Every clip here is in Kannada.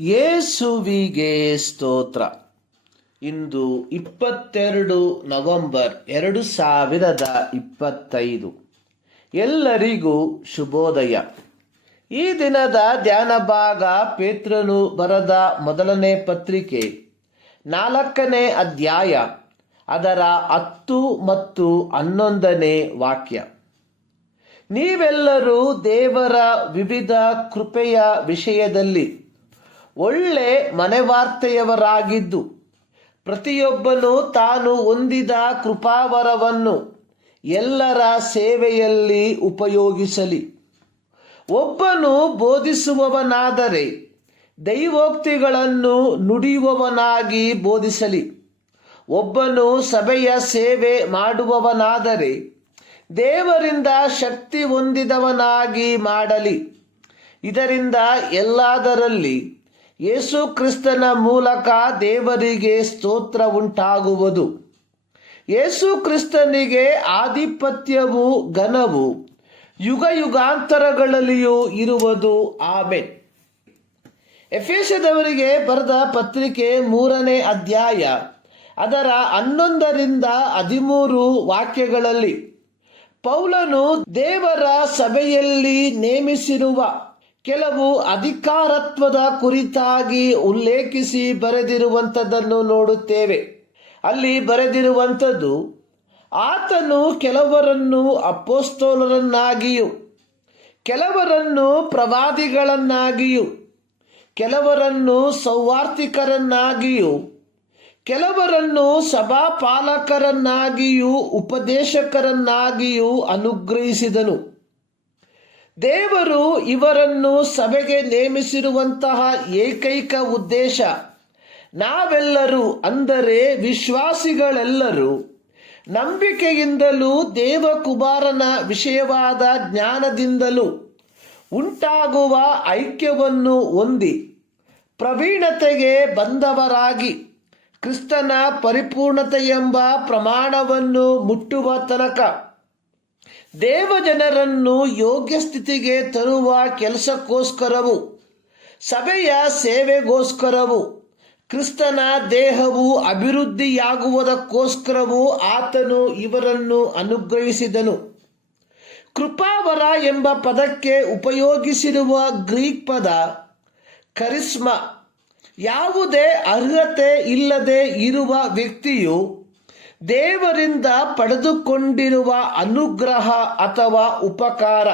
ಯೇಸುವಿಗೆ ಸ್ತೋತ್ರ. ಇಂದು ಇಪ್ಪತ್ತೆರಡು ನವೆಂಬರ್ ಎರಡು ಸಾವಿರದ ಇಪ್ಪತ್ತೈದು. ಎಲ್ಲರಿಗೂ ಶುಭೋದಯ. ಈ ದಿನದ ಧ್ಯಾನ ಭಾಗ ಪೇತ್ರನು ಬರದ ಮೊದಲನೇ ಪತ್ರಿಕೆ, ನಾಲ್ಕನೇ ಅಧ್ಯಾಯ, ಅದರ ಹತ್ತು ಮತ್ತು ಹನ್ನೊಂದನೇ ವಾಕ್ಯ. ನೀವೆಲ್ಲರೂ ದೇವರ ವಿವಿಧ ಕೃಪೆಯ ವಿಷಯದಲ್ಲಿ ಒಳ್ಳೆ ಮನೆವಾರ್ತೆಯವರಾಗಿದ್ದು. ಪ್ರತಿಯೊಬ್ಬನು ತಾನು ಹೊಂದಿದ ಕೃಪಾವರವನ್ನು ಎಲ್ಲರ ಸೇವೆಯಲ್ಲಿ ಉಪಯೋಗಿಸಲಿ. ಒಬ್ಬನು ಬೋಧಿಸುವವನಾದರೆ ದೈವೋಕ್ತಿಗಳನ್ನು ನುಡಿಯುವವನಾಗಿ ಬೋಧಿಸಲಿ. ಒಬ್ಬನು ಸಭೆಯ ಸೇವೆ ಮಾಡುವವನಾದರೆ ದೇವರಿಂದ ಶಕ್ತಿ ಹೊಂದಿದವನಾಗಿ ಮಾಡಲಿ. ಇದರಿಂದ ಎಲ್ಲದರಲ್ಲಿ ಯೇಸು ಕ್ರಿಸ್ತನ ಮೂಲಕ ದೇವರಿಗೆ ಸ್ತೋತ್ರ ಉಂಟಾಗುವುದು. ಯೇಸು ಕ್ರಿಸ್ತನಿಗೆ ಆಧಿಪತ್ಯವು ಘನವು ಯುಗ ಯುಗಾಂತರಗಳಲ್ಲಿಯೂ ಇರುವುದು. ಆಮೆನ್. ಎಫೇಸದವರಿಗೆ ಬರೆದ ಪತ್ರಿಕೆ ಮೂರನೇ ಅಧ್ಯಾಯ, ಅದರ ಹನ್ನೊಂದರಿಂದ ಹದಿಮೂರು ವಾಕ್ಯಗಳಲ್ಲಿ, ಪೌಲನು ದೇವರ ಸಭೆಯಲ್ಲಿ ನೇಮಿಸಿರುವ ಕೆಲವು ಅಧಿಕಾರತ್ವದ ಕುರಿತಾಗಿ ಉಲ್ಲೇಖಿಸಿ ಬರೆದಿರುವಂಥದ್ದನ್ನು ನೋಡುತ್ತೇವೆ. ಅಲ್ಲಿ ಬರೆದಿರುವಂಥದ್ದು, ಆತನು ಕೆಲವರನ್ನು ಅಪ್ಪೋಸ್ತೋಲರನ್ನಾಗಿಯೂ ಕೆಲವರನ್ನು ಪ್ರವಾದಿಗಳನ್ನಾಗಿಯೂ, ಕೆಲವರನ್ನು ಸೌವಾರ್ತಿಕರನ್ನಾಗಿಯೂ ಕೆಲವರನ್ನು ಸಭಾಪಾಲಕರನ್ನಾಗಿಯೂ ಉಪದೇಶಕರನ್ನಾಗಿಯೂ ಅನುಗ್ರಹಿಸಿದನು. ದೇವರು ಇವರನ್ನು ಸಭೆಗೆ ನೇಮಿಸಿರುವಂತಹ ಏಕೈಕ ಉದ್ದೇಶ. ನಾವೆಲ್ಲರೂ ಅಂದರೆ ವಿಶ್ವಾಸಿಗಳೆಲ್ಲರೂ ನಂಬಿಕೆಯಿಂದಲೂ ದೇವಕುಮಾರನ ವಿಷಯವಾದ ಜ್ಞಾನದಿಂದಲೂ ಉಂಟಾಗುವ ಐಕ್ಯವನ್ನು ಹೊಂದಿ ಪ್ರವೀಣತೆಗೆ ಬಂದವರಾಗಿ ಕ್ರಿಸ್ತನ ಪರಿಪೂರ್ಣತೆ ಎಂಬ ಪ್ರಮಾಣವನ್ನು ಮುಟ್ಟುವ ತನಕ ದೇವಜನರನ್ನು ಯೋಗ್ಯ ಸ್ಥಿತಿಗೆ ತರುವ ಕೆಲಸಕ್ಕೋಸ್ಕರವು, ಸಭೆಯ ಸೇವೆಗೋಸ್ಕರವು, ಕ್ರಿಸ್ತನ ದೇಹವು ಅಭಿವೃದ್ಧಿಯಾಗುವುದಕ್ಕೋಸ್ಕರವೂ ಆತನು ಇವರನ್ನು ಅನುಗ್ರಹಿಸಿದನು. ಕೃಪಾವರ ಎಂಬ ಪದಕ್ಕೆ ಉಪಯೋಗಿಸಿರುವ ಗ್ರೀಕ್ ಪದ ಕರಿಸ್ಮ. ಯಾವುದೇ ಅರ್ಹತೆ ಇಲ್ಲದೆ ಇರುವ ವ್ಯಕ್ತಿಯು ದೇವರಿಂದ ಪಡೆದುಕೊಂಡಿರುವ ಅನುಗ್ರಹ ಅಥವಾ ಉಪಕಾರ.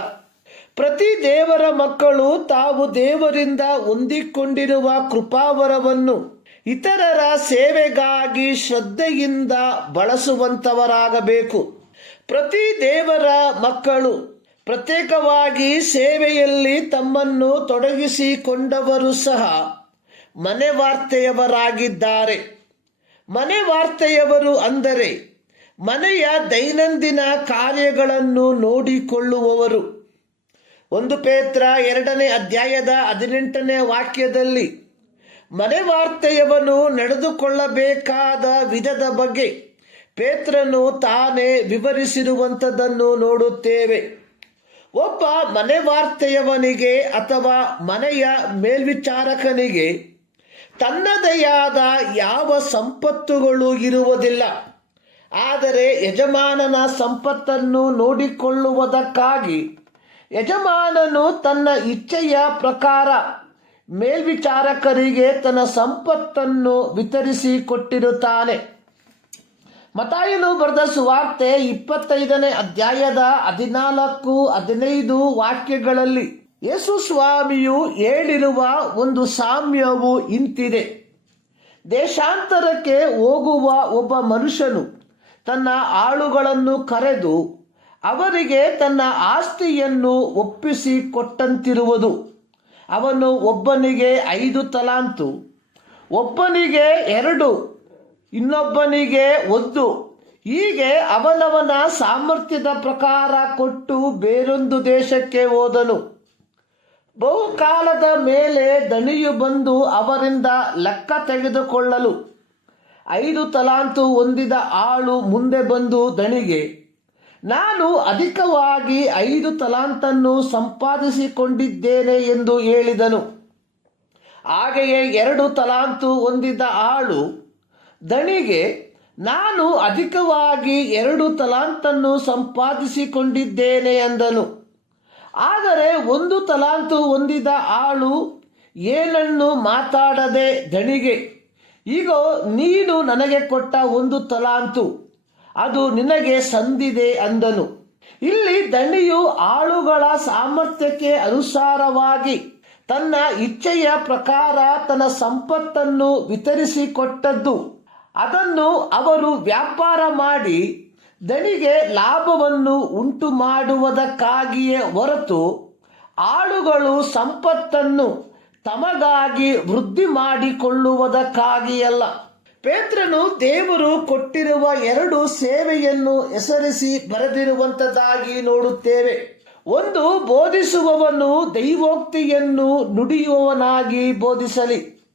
ಪ್ರತಿ ದೇವರ ಮಕ್ಕಳು ತಾವು ದೇವರಿಂದ ಹೊಂದಿಕೊಂಡಿರುವ ಕೃಪಾವರವನ್ನು ಇತರರ ಸೇವೆಗಾಗಿ ಶ್ರದ್ಧೆಯಿಂದ ಬಳಸುವಂತವರಾಗಬೇಕು. ಪ್ರತಿ ದೇವರ ಮಕ್ಕಳು ಪ್ರತ್ಯೇಕವಾಗಿ ಸೇವೆಯಲ್ಲಿ ತಮ್ಮನ್ನು ತೊಡಗಿಸಿಕೊಂಡವರು ಸಹ ಮನೆ ವಾರ್ತೆಯವರಾಗಿದ್ದಾರೆ ಮನೆ ವಾರ್ತೆಯವರು ಅಂದರೆ ಮನೆಯ ದೈನಂದಿನ ಕಾರ್ಯಗಳನ್ನು ನೋಡಿಕೊಳ್ಳುವವರು. ಒಂದು ಪೇತ್ರ ಎರಡನೇ ಅಧ್ಯಾಯದ ಹದಿನೆಂಟನೇ ವಾಕ್ಯದಲ್ಲಿ ಮನೆ ವಾರ್ತೆಯವನು ನಡೆದುಕೊಳ್ಳಬೇಕಾದ ವಿಧದ ಬಗ್ಗೆ ಪೇತ್ರನು ತಾನೇ ವಿವರಿಸಿರುವಂಥದ್ದನ್ನು ನೋಡುತ್ತೇವೆ. ಒಬ್ಬ ಮನೆ ವಾರ್ತೆಯವನಿಗೆ ಅಥವಾ ಮನೆಯ ಮೇಲ್ವಿಚಾರಕನಿಗೆ ತನ್ನದೆಯಾದ ಯಾವ ಸಂಪತ್ತುಗಳು ಇರುವುದಿಲ್ಲ. ಆದರೆ ಯಜಮಾನನ ಸಂಪತ್ತನ್ನು ನೋಡಿಕೊಳ್ಳುವುದಕ್ಕಾಗಿ ಯಜಮಾನನು ತನ್ನ ಇಚ್ಛೆಯ ಪ್ರಕಾರ ಮೇಲ್ವಿಚಾರಕರಿಗೆ ತನ್ನ ಸಂಪತ್ತನ್ನು ವಿತರಿಸಿ ಕೊಟ್ಟಿರುತ್ತಾನೆ ಮತಾಯನು ಬರೆದ ಸುವಾರ್ತೆ ಇಪ್ಪತ್ತೈದನೇ ಅಧ್ಯಾಯದ ಹದಿನಾಲ್ಕು ಹದಿನೈದು ವಾಕ್ಯಗಳಲ್ಲಿ ಯೇಸು ಸ್ವಾಮಿಯು ಹೇಳಿರುವ ಒಂದು ಸಾಮ್ಯವು ಇಂತಿದೆ. ದೇಶಾಂತರಕ್ಕೆ ಹೋಗುವ ಒಬ್ಬ ಮನುಷ್ಯನು ತನ್ನ ಆಳುಗಳನ್ನು ಕರೆದು ಅವರಿಗೆ ತನ್ನ ಆಸ್ತಿಯನ್ನು ಒಪ್ಪಿಸಿ ಕೊಟ್ಟಂತಿರುವುದು ಅವನು ಒಬ್ಬನಿಗೆ ಐದು ತಲಾಂತು, ಒಬ್ಬನಿಗೆ ಎರಡು, ಇನ್ನೊಬ್ಬನಿಗೆ ಒಂದು. ಹೀಗೆ ಅವನವನ ಸಾಮರ್ಥ್ಯದ ಪ್ರಕಾರ ಕೊಟ್ಟು ಬೇರೊಂದು ದೇಶಕ್ಕೆ ಹೋದನು. ಬಹುಕಾಲದ ಮೇಲೆ ದಣಿಯು ಬಂದು ಅವರಿಂದ ಲೆಕ್ಕ ತೆಗೆದುಕೊಳ್ಳಲು. ಐದು ತಲಾಂತು ಹೊಂದಿದ ಆಳು ಮುಂದೆ ಬಂದು ದಣಿಗೆ. ನಾನು ಅಧಿಕವಾಗಿ ಐದು ತಲಾಂತನ್ನು ಸಂಪಾದಿಸಿಕೊಂಡಿದ್ದೇನೆ ಎಂದು ಹೇಳಿದನು. ಹಾಗೆಯೇ ಎರಡು ತಲಾಂತು ಹೊಂದಿದ ಆಳು ದಣಿಗೆ, ನಾನು ಅಧಿಕವಾಗಿ ಎರಡು ತಲಾಂತನ್ನು ಸಂಪಾದಿಸಿಕೊಂಡಿದ್ದೇನೆ ಎಂದನು ಆದರೆ ಒಂದು ತಲಾಂತು ಹೊಂದಿದ ಆಳು ಏನನ್ನು ಮಾತಾಡದೆ ದಣಿಗೆ ಈಗ ನೀನು ನನಗೆ ಕೊಟ್ಟ ಒಂದು ತಲಾಂತು, ಅದು ನಿನಗೆ ಸಂದಿದೆ ಅಂದನು. ಇಲ್ಲಿ ದಣಿಯು ಆಳುಗಳ ಸಾಮರ್ಥ್ಯಕ್ಕೆ ಅನುಸಾರವಾಗಿ ತನ್ನ ಇಚ್ಛೆಯ ಪ್ರಕಾರ ತನ್ನ ಸಂಪತ್ತನ್ನು ವಿತರಿಸಿಕೊಟ್ಟದ್ದು. ಅದನ್ನು ಅವರು ವ್ಯಾಪಾರ ಮಾಡಿ ದಣಿಗೆ ಲಾಭವನ್ನು ಉಂಟು ಮಾಡುವುದಕ್ಕಾಗಿಯೇ ಹೊರತು ಆಳುಗಳು ಸಂಪತ್ತನ್ನು ತಮಗಾಗಿ ವೃದ್ಧಿ ಮಾಡಿಕೊಳ್ಳುವುದಕ್ಕಾಗಿಯಲ್ಲ. ಪೇತ್ರನು ದೇವರು ಕೊಟ್ಟಿರುವ ಎರಡು ಸೇವೆಯನ್ನು ಹೆಸರಿಸಿ ಬರೆದಿರುವಂಥದ್ದಾಗಿ ನೋಡುತ್ತೇವೆ. ಒಂದು, ಬೋಧಿಸುವವನು ದೈವೋಕ್ತಿಯನ್ನು ನುಡಿಯುವವನಾಗಿ ಬೋಧಿಸಲಿ.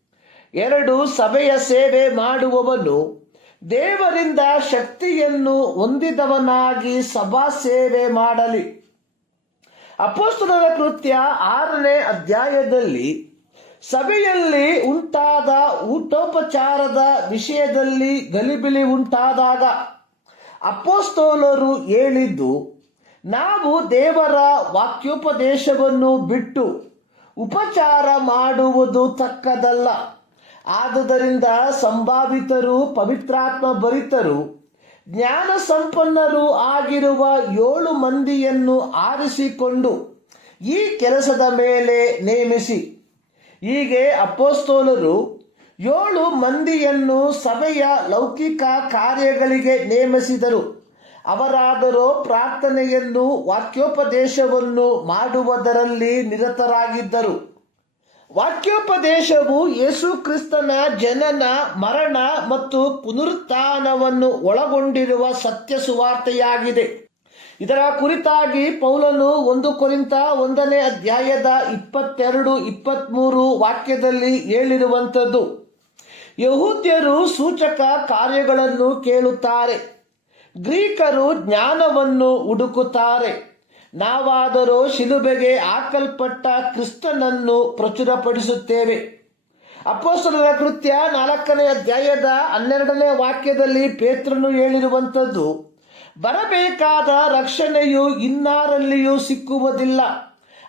ಎರಡು, ಸಭೆಯ ಸೇವೆ ಮಾಡುವವನು ದೇವರಿಂದ ಶಕ್ತಿಯನ್ನು ಹೊಂದಿದವನಾಗಿ ಸಭಾ ಸೇವೆ ಮಾಡಲಿ. ಅಪೋಸ್ತಲರ ಕೃತ್ಯ ಆರನೇ ಅಧ್ಯಾಯದಲ್ಲಿ ಸಭೆಯಲ್ಲಿ ಉಂಟಾದ ಊಟೋಪಚಾರದ ವಿಷಯದಲ್ಲಿ ಗಲಿಬಿಲಿ ಉಂಟಾದಾಗ ಅಪೋಸ್ತೋಲರು ಹೇಳಿದ್ದು, ನಾವು ದೇವರ ವಾಕ್ಯೋಪದೇಶವನ್ನು ಬಿಟ್ಟು ಉಪಚಾರ ಮಾಡುವುದು ತಕ್ಕದಲ್ಲ. ಆದುದರಿಂದ ಸಂಭಾವಿತರು ಪವಿತ್ರಾತ್ಮ ಭರಿತರು, ಜ್ಞಾನ ಸಂಪನ್ನರು ಆಗಿರುವ ಏಳು ಮಂದಿಯನ್ನು ಆರಿಸಿಕೊಂಡು ಈ ಕೆಲಸದ ಮೇಲೆ ನೇಮಿಸಿ. ಹೀಗೆ ಅಪ್ಪೋಸ್ತೋಲರು ಏಳು ಮಂದಿಯನ್ನು ಸಭೆಯ ಲೌಕಿಕ ಕಾರ್ಯಗಳಿಗೆ ನೇಮಿಸಿದರು. ಅವರಾದರೂ ಪ್ರಾರ್ಥನೆಯನ್ನು ವಾಕ್ಯೋಪದೇಶವನ್ನು ಮಾಡುವುದರಲ್ಲಿ ನಿರತರಾಗಿದ್ದರು. ವಾಕ್ಯೋಪದೇಶವು ಯೇಸು ಕ್ರಿಸ್ತನ ಜನನ, ಮರಣ ಮತ್ತು ಪುನರುತ್ಥಾನವನ್ನು ಒಳಗೊಂಡಿರುವ ಸತ್ಯ ಸುವಾರ್ತೆಯಾಗಿದೆ. ಇದರ ಕುರಿತಾಗಿ ಪೌಲನು ಒಂದು ಕುರಿತ ಒಂದನೇ ಅಧ್ಯಾಯದ ಇಪ್ಪತ್ತೆರಡು ಇಪ್ಪತ್ತ್ಮೂರು ವಾಕ್ಯದಲ್ಲಿ ಹೇಳಿರುವಂಥದ್ದು. ಯಹೂದ್ಯರು ಸೂಚಕ ಕಾರ್ಯಗಳನ್ನು ಕೇಳುತ್ತಾರೆ. ಗ್ರೀಕರು ಜ್ಞಾನವನ್ನು ಹುಡುಕುತ್ತಾರೆ. ನಾವಾದರೂ ಶಿಲುಬೆಗೆ ಹಾಕಲ್ಪಟ್ಟ ಕ್ರಿಸ್ತನನ್ನು ಪ್ರಚುರಪಡಿಸುತ್ತೇವೆ. ಅಪ್ಪೋಸ್ತಲರ ಕೃತ್ಯ ನಾಲ್ಕನೇ ಅಧ್ಯಾಯದ ಹನ್ನೆರಡನೇ ವಾಕ್ಯದಲ್ಲಿ ಪೇತ್ರನು ಹೇಳಿರುವಂಥದ್ದು, ಬರಬೇಕಾದ ರಕ್ಷಣೆಯು ಇನ್ನಾರಲ್ಲಿಯೂ ಸಿಕ್ಕುವುದಿಲ್ಲ.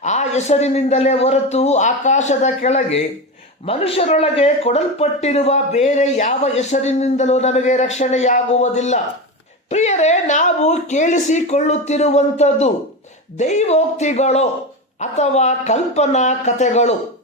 ಆ ಹೆಸರಿನಿಂದಲೇ ಹೊರತು ಆಕಾಶದ ಕೆಳಗೆ ಮನುಷ್ಯರೊಳಗೆ ಕೊಡಲ್ಪಟ್ಟಿರುವ ಬೇರೆ ಯಾವ ಹೆಸರಿನಿಂದಲೂ ನಮಗೆ ರಕ್ಷಣೆಯಾಗುವುದಿಲ್ಲ. ಪ್ರಿಯರೇ, ನಾವು ಕೇಳಿಸಿಕೊಳ್ಳುತ್ತಿರುವಂಥದ್ದು ದೈವೋಕ್ತಿಗಳು ಅಥವಾ ಕಲ್ಪನಾ ಕಥೆಗಳು.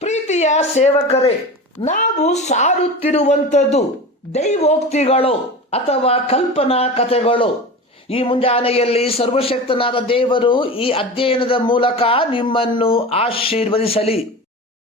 ಪ್ರೀತಿಯ ಸೇವಕರೇ, ನಾವು ಸಾರುತ್ತಿರುವಂಥದ್ದು ದೈವೋಕ್ತಿಗಳು ಅಥವಾ ಕಲ್ಪನಾ ಕಥೆಗಳು. ಈ ಮುಂಜಾನೆಯಲ್ಲಿ ಸರ್ವಶಕ್ತನಾದ ದೇವರು ಈ ಅಧ್ಯಯನದ ಮೂಲಕ ನಿಮ್ಮನ್ನು ಆಶೀರ್ವದಿಸಲಿ.